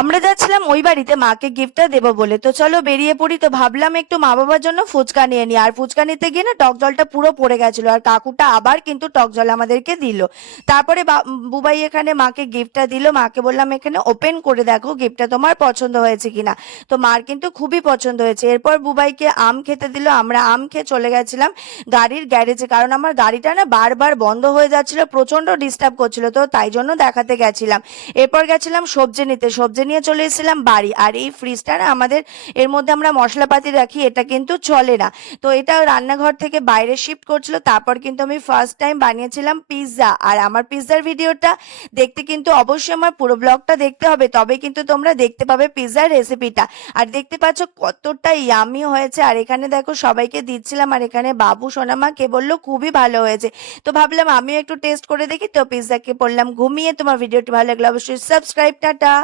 আমরা যাচ্ছিলাম ওই বাড়িতে মাকে গিফটটা দেবো বলে, তো চলো বেরিয়ে পড়ি। তো ভাবলাম একটু মা বাবার জন্য ফুচকা নিয়ে নি, আর ফুচকা নিতে গিয়ে না টক জলটা পুরো পড়ে গেছিল, আর কাকুটা আবার কিন্তু টক জল আমাদেরকে দিল। তারপরে বুবাই এখানে মাকে গিফটটা দিল, মাকে বললাম এখানে ওপেন করে দেখো গিফটটা তোমার পছন্দ হয়েছে কিনা। তো মার কিন্তু খুবই পছন্দ হয়েছে। এরপর বুবাইকে আম খেতে দিল, আমরা আম খেয়ে চলে গেছিলাম গাড়ির গ্যারেজে, কারণ আমার গাড়িটা না বারবার বন্ধ হয়ে যাচ্ছিল, প্রচন্ড ডিস্টার্ব করছিল, তো তাই জন্য দেখাতে গেছিলাম। এরপর গেছিলাম সবজি নিতে, সবজি নিয়ে চলে এসেছিলাম বাড়ি। আর এই ফ্রিজটা না আমাদের, এর মধ্যে আমরা মশলাপাতি রাখি, এটা কিন্তু চলে না, তো এটা রান্নাঘর থেকে বাইরে শিফট করছিল। তারপর কিন্তু আমি ফার্স্ট টাইম বানিয়েছিলাম পিৎজা, আর আমার পিৎজার ভিডিওটা দেখতে কিন্তু অবশ্যই আমার পুরো ব্লগটা দেখতে হবে, তবে কিন্তু তোমরা দেখতে পাবে পিৎজার রেসিপিটা। আর দেখতে পাচ্ছ কতটা ইয়ামি হয়েছে, আর এখানে দেখো সবাইকে দিচ্ছিলাম, আর এখানে বাবু সোনামা কে বললো খুবই ভালো হয়েছে। তো ভাবলাম আমিও একটু টেস্ট করে দেখি, তো পিৎজাকে বললাম ঘুমিয়ে। তোমার ভিডিওটি ভালো লাগলে অবশ্যই সাবস্ক্রাইব, টাটা।